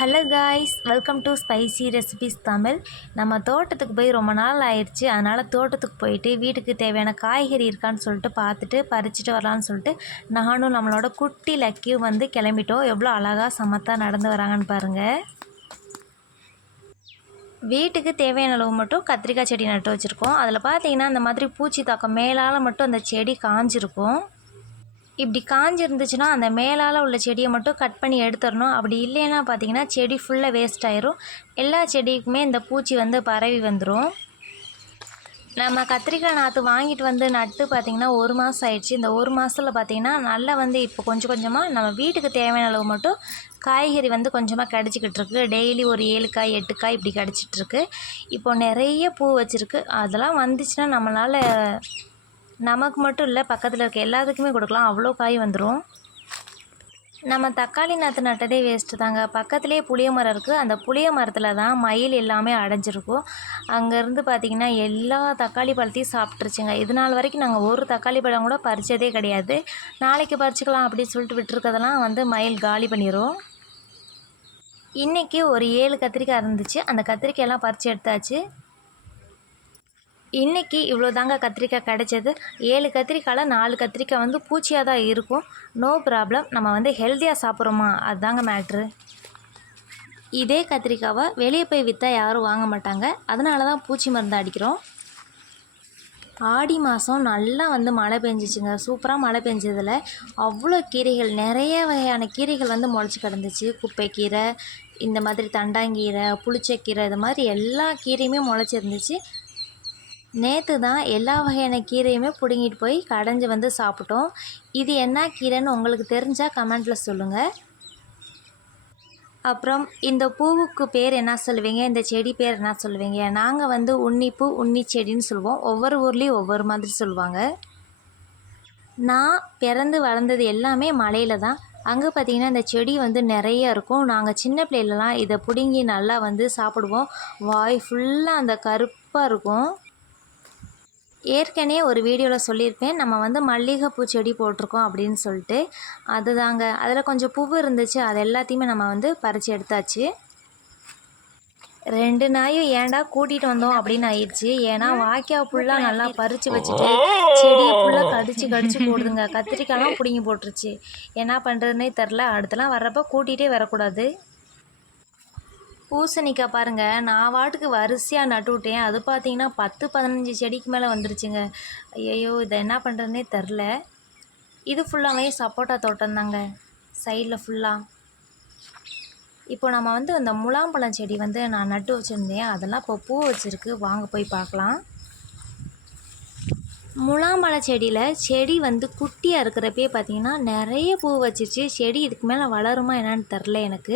Hello guys, welcome to spicy recipes Tamil. நம்ம தோட்டத்துக்கு போய் ரொம்ப நாள் ஆயிடுச்சு. அதனால் தோட்டத்துக்கு போயிட்டு வீட்டுக்கு தேவையான காய்கறி இருக்கான்னு சொல்லிட்டு பார்த்துட்டு பறிச்சுட்டு வரலான்னு சொல்லிட்டு நானும் நம்மளோட குட்டி லக்கியும் வந்து கிளம்பிட்டோம். எவ்வளோ அழகாக சமத்தாக நடந்து வராங்கன்னு பாருங்கள். வீட்டுக்கு தேவையான அளவு மட்டும் கத்திரிக்காய் செடி நட்டு வச்சுருக்கோம். அதில் பார்த்தீங்கன்னா அந்த மாதிரி பூச்சி தாக்கம் மேலால் மட்டும் அந்த செடி காஞ்சிருக்கும். இப்படி காஞ்சி இருந்துச்சுன்னா அந்த மேலால் உள்ள செடியை மட்டும் கட் பண்ணி எடுத்துடணும். அப்படி இல்லைன்னா பார்த்தீங்கன்னா செடி ஃபுல்லாக வேஸ்ட் ஆயிரும். எல்லா செடிக்குமே இந்த பூச்சி வந்து பரவி வந்துடும். நம்ம கத்திரிக்காய் நாற்று வாங்கிட்டு வந்து நட்டு பார்த்திங்கன்னா 1 மாதம் ஆயிடுச்சு. இந்த 1 மாதத்தில் பார்த்திங்கன்னா நல்லா வந்து இப்போ கொஞ்சம் கொஞ்சமாக நம்ம வீட்டுக்கு தேவையான அளவு மட்டும் காய்கறி வந்து கொஞ்சமாக கிடச்சிக்கிட்டு இருக்கு. டெய்லி ஒரு 7 காய் 8 காய் இப்படி கிடச்சிட்ருக்கு. இப்போ நிறைய பூ வச்சுருக்கு. அதெல்லாம் வந்துச்சுன்னா நம்மளால் நமக்கு மட்டும் இல்லை, பக்கத்தில் இருக்க எல்லாத்துக்குமே கொடுக்கலாம். அவ்வளோ காய் வந்துடும். நம்ம தக்காளி நாற்று நட்டதே வேஸ்ட்டு தாங்க. பக்கத்துலேயே புளிய மரம் இருக்குது. அந்த புளிய மரத்தில் தான் மயில் எல்லாமே அடைஞ்சிருக்கும். அங்கேருந்து பார்த்திங்கன்னா எல்லா தக்காளி பழத்தையும் சாப்பிட்ருச்சுங்க. இது நாள் வரைக்கும் நாங்கள் ஒரு தக்காளி பழம் கூட பறித்ததே கிடையாது. நாளைக்கு பறிச்சுக்கலாம் அப்படின்னு சொல்லிட்டு விட்டுருக்கதெல்லாம் வந்து மயில் காலி பண்ணிடும். இன்றைக்கி ஒரு 7 கத்திரிக்காய் இருந்துச்சு. அந்த கத்திரிக்காயெல்லாம் பறித்து எடுத்தாச்சு. இன்றைக்கி இவ்வளோ தாங்க கத்திரிக்காய் கிடைச்சது. 7 கத்திரிக்காயில் 4 கத்திரிக்காய் வந்து பூச்சியாக தான் இருக்கும். No problem. நம்ம வந்து ஹெல்த்தியாக சாப்பிட்றோமா, அதுதாங்க மேட்ரு. இதே கத்திரிக்காவை வெளியே போய் விற்றா யாரும் வாங்க மாட்டாங்க. அதனால தான் பூச்சி மருந்து அடிக்கிறோம். ஆடி மாதம் நல்லா வந்து மழை பெஞ்சிச்சுங்க. சூப்பராக மழை பெஞ்சதில் அவ்வளோ கீரைகள், நிறைய வகையான கீரைகள் வந்து முளைச்சி கிடந்துச்சு. குப்பைக்கீரை, இந்த மாதிரி தண்டாங்கீரை, புளிச்சக்கீரை, இது மாதிரி எல்லா கீரையுமே முளைச்சிருந்துச்சு. நேற்று தான் எல்லா வகையான கீரையுமே பிடுங்கிட்டு போய் கடைஞ்சி வந்து சாப்பிட்டோம். இது என்ன கீரைன்னு உங்களுக்கு தெரிஞ்சால் கமெண்ட்டில் சொல்லுங்கள். அப்புறம் இந்த பூவுக்கு பேர் என்ன சொல்லுவீங்க, இந்த செடி பேர் என்ன சொல்லுவீங்க? நாங்கள் வந்து உன்னிப்பூ, உன்னி செடின்னு சொல்லுவோம். ஒவ்வொரு ஊர்லேயும் ஒவ்வொரு மாதிரி சொல்லுவாங்க. நான் பிறந்து வளர்ந்தது எல்லாமே மலையில் தான். அங்கே பார்த்திங்கன்னா இந்த செடி வந்து நிறைய இருக்கும். நாங்கள் சின்ன பிள்ளைலலாம் இதை பிடுங்கி நல்லா வந்து சாப்பிடுவோம். வாய் ஃபுல்லாக அந்த கருப்பாக இருக்கும். ஏற்கனவே ஒரு வீடியோவில் சொல்லியிருப்பேன், நம்ம வந்து மல்லிகைப்பூ செடி போட்டிருக்கோம் அப்படின்னு சொல்லிட்டு. அதுதாங்க, அதில் கொஞ்சம் பூவு இருந்துச்சு. அது எல்லாத்தையுமே நம்ம வந்து பறித்து எடுத்தாச்சு. 2 நாயும் ஏன்டா கூட்டிகிட்டு வந்தோம் அப்படின்னு ஆயிடுச்சு. ஏன்னா வாய்க்கால் ஃபுல்லாக நல்லா பறித்து வச்சுட்டு செடியை ஃபுல்லாக கடிச்சு போடுதுங்க. கத்திரிக்காயெலாம் பிடுங்கி போட்டுருச்சு. என்ன பண்ணுறதுனே தெரில. அடுத்தலாம் வர்றப்போ கூட்டிகிட்டே வரக்கூடாது. பூசணிக்காய் பாருங்கள், நான் வாட்டுக்கு வரிசையாக நட்டு விட்டேன். அது பார்த்திங்கன்னா 10-15 செடிக்கு மேலே வந்துருச்சுங்க. ஐயோ, இதை என்ன பண்ணுறதுனே தெரில. இது ஃபுல்லாகவே சப்போட்டா தோட்டம் தாங்க, சைடில் ஃபுல்லாக. இப்போ நம்ம வந்து அந்த முலாம்பழம் செடி வந்து நான் நட்டு வச்சுருந்தேன். அதெல்லாம் இப்போ பூ வச்சுருக்கு. வாங்க போய் பார்க்கலாம். முலாம்பழ செடியில் செடி வந்து குட்டியாக இருக்கிறப்பே பார்த்திங்கன்னா நிறைய பூ வச்சிருச்சு. செடி இதுக்கு மேலே வளருமா என்னான்னு தெரில எனக்கு.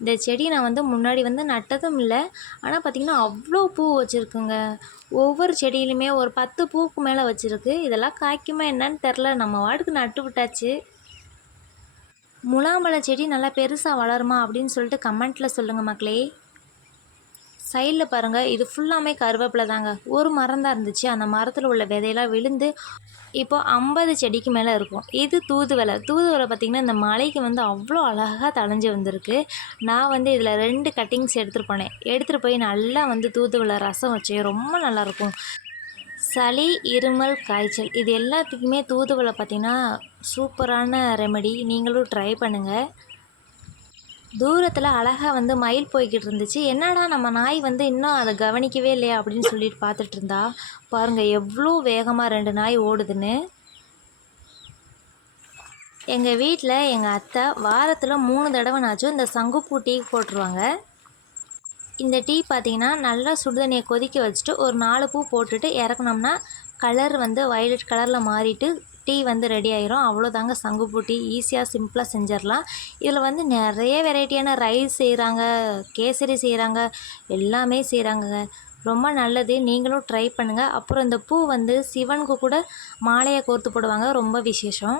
இந்த செடி நான் வந்து முன்னாடி வந்து நட்டதும் இல்லை. ஆனால் பார்த்திங்கன்னா அவ்வளோ பூ வச்சுருக்குங்க. ஒவ்வொரு செடியிலுமே ஒரு 10 பூக்கு மேலே வச்சுருக்கு. இதெல்லாம் காய்க்குமா என்னான்னு தெரில. நம்ம வாட்டுக்கு நட்டு விட்டாச்சு. முலாம்பழ செடி நல்லா பெருசாக வளருமா அப்படின்னு சொல்லிட்டு கமெண்ட்டில் சொல்லுங்கள் மக்களே. சைடில் பாருங்கள், இது ஃபுல்லாமே கருவேப்பிலை தாங்க. ஒரு மரம் தான் இருந்துச்சு. அந்த மரத்தில் உள்ள விதையெல்லாம் விழுந்து இப்போ 50 செடிக்கு மேலே இருக்கும். இது தூதுவளை. தூதுவளை பார்த்திங்கன்னா இந்த மலைக்கு வந்து அவ்வளோ அழகாக தழைஞ்சி வந்திருக்கு. நான் வந்து இதில் 2 கட்டிங்ஸ் எடுத்துகிட்டு போனேன். எடுத்துகிட்டு போய் நல்லா வந்து தூதுவளை ரசம் வச்சேன். ரொம்ப நல்லாயிருக்கும். சளி, இருமல், காய்ச்சல் இது எல்லாத்துக்குமே தூதுவளை பார்த்திங்கன்னா சூப்பரான ரெமெடி. நீங்களும் ட்ரை பண்ணுங்கள். தூரத்தில் அழகாக வந்து மயில் போய்கிட்டு இருந்துச்சு. என்னடா நம்ம நாய் வந்து இன்னும் அதை கவனிக்கவே இல்லையா அப்படின்னு சொல்லிட்டு பார்த்துட்டு இருந்தா. பாருங்கள் எவ்வளோ வேகமாக 2 நாய் ஓடுதுன்னு. எங்கள் வீட்டில் எங்கள் அத்தை வாரத்தில் 3 தடவைனாச்சும் இந்த சங்குப்பூ டீ போட்டுருவாங்க. இந்த டீ பார்த்திங்கன்னா நல்லா சுடுதண்ணியை கொதிக்க வச்சுட்டு ஒரு 4 பூ போட்டுட்டு இறக்குனோம்னா கலர் வந்து வயலட் கலரில் மாறிட்டு டீ வந்து ரெடி ஆயிரும். அவ்வளோதாங்க சங்குப்பூ டீ. ஈஸியாக சிம்பிளாக செஞ்சிடலாம். இதில் வந்து நிறைய வெரைட்டியான ரைஸ் செய்கிறாங்க, கேசரி செய்கிறாங்க, எல்லாமே செய்கிறாங்கங்க. ரொம்ப நல்லது. நீங்களும் ட்ரை பண்ணுங்கள். அப்புறம் இந்த பூ வந்து சிவனுக்கு கூட மாலையை கோர்த்து போடுவாங்க. ரொம்ப விசேஷம்.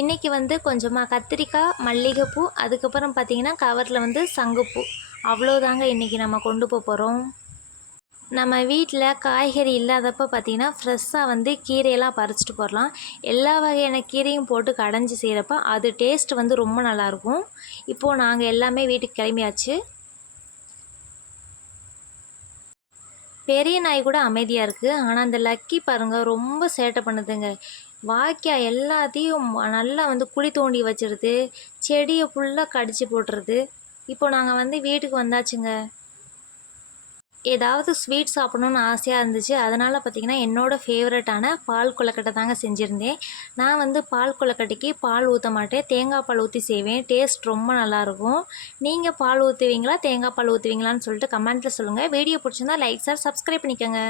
இன்றைக்கி வந்து கொஞ்சமாக கத்திரிக்காய், மல்லிகைப்பூ, அதுக்கப்புறம் பார்த்திங்கன்னா கவரில் வந்து சங்குப்பூ. அவ்வளோதாங்க இன்றைக்கி நம்ம கொண்டு போகிறோம். நம்ம வீட்டில் காய்கறி இல்லாதப்போ பார்த்திங்கன்னா ஃப்ரெஷ்ஷாக வந்து கீரையெல்லாம் பறிச்சிட்டு போடலாம். எல்லா வகையான கீரையும் போட்டு கடைஞ்சி செய்கிறப்ப அது டேஸ்ட் வந்து ரொம்ப நல்லாயிருக்கும். இப்போது நாங்கள் எல்லாமே வீட்டுக்கு கிளம்பியாச்சு. பெரிய நாய் கூட அமைதியாக இருக்குது. ஆனால் அந்த லக்கி பாருங்கள் ரொம்ப சேட்டை பண்ணுதுங்க. வாய்க்கால் எல்லாத்தையும் நல்லா வந்து குழி தோண்டி வச்சிருது, செடியை ஃபுல்லாக கடிச்சு போட்டுருது. இப்போ நாங்கள் வந்து வீட்டுக்கு வந்தாச்சுங்க. ஏதாவது ஸ்வீட் சாப்பிடணுன்னு ஆசையாக இருந்துச்சு. அதனால் பார்த்திங்கன்னா என்னோடய ஃபேவரட்டான பால் கொழுக்கட்டை தாங்க செஞ்சுருந்தேன். நான் வந்து பால் கொழுக்கட்டைக்கு பால் ஊற்ற மாட்டேன், தேங்காய் பால் ஊற்றி செய்வேன். டேஸ்ட் ரொம்ப நல்லாயிருக்கும். நீங்கள் பால் ஊற்றுவீங்களா தேங்காய் பால் ஊற்றுவீங்களான்னு சொல்லிட்டு கமெண்ட்டில் சொல்லுங்கள். வீடியோ பிடிச்சிருந்தா லைக், ஷேர், சப்ஸ்கிரைப் பண்ணிக்கோங்க.